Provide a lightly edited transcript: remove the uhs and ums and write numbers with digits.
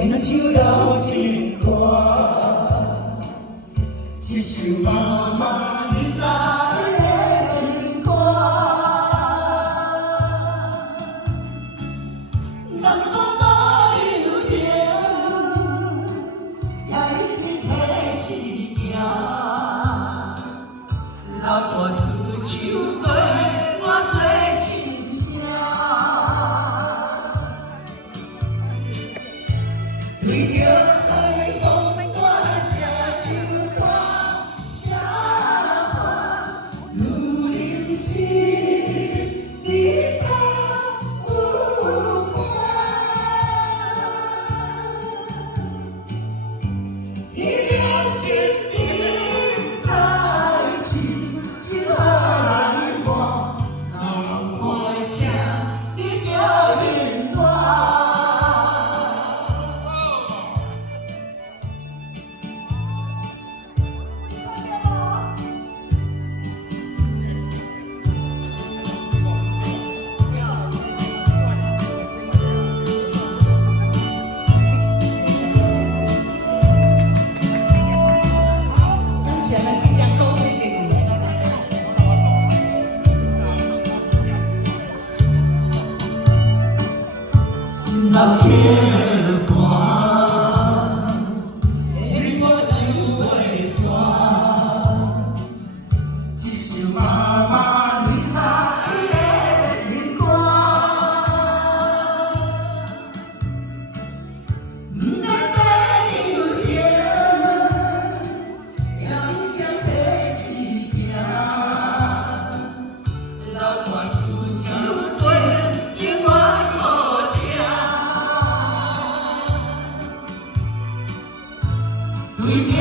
连唱了情歌，一首妈妈你来的情歌。人讲无留情，也已经提示行。老歌思唱过，我做心声。对着海风歌写情歌，写歌，女人心里头有歌。伊了心灵在情，只好来我，人开车，你着忍我。老天寒，日我就袂散。一首妈妈你来的情歌，不免白流血，也已经提示行。老歌思唱过，永远好听。对着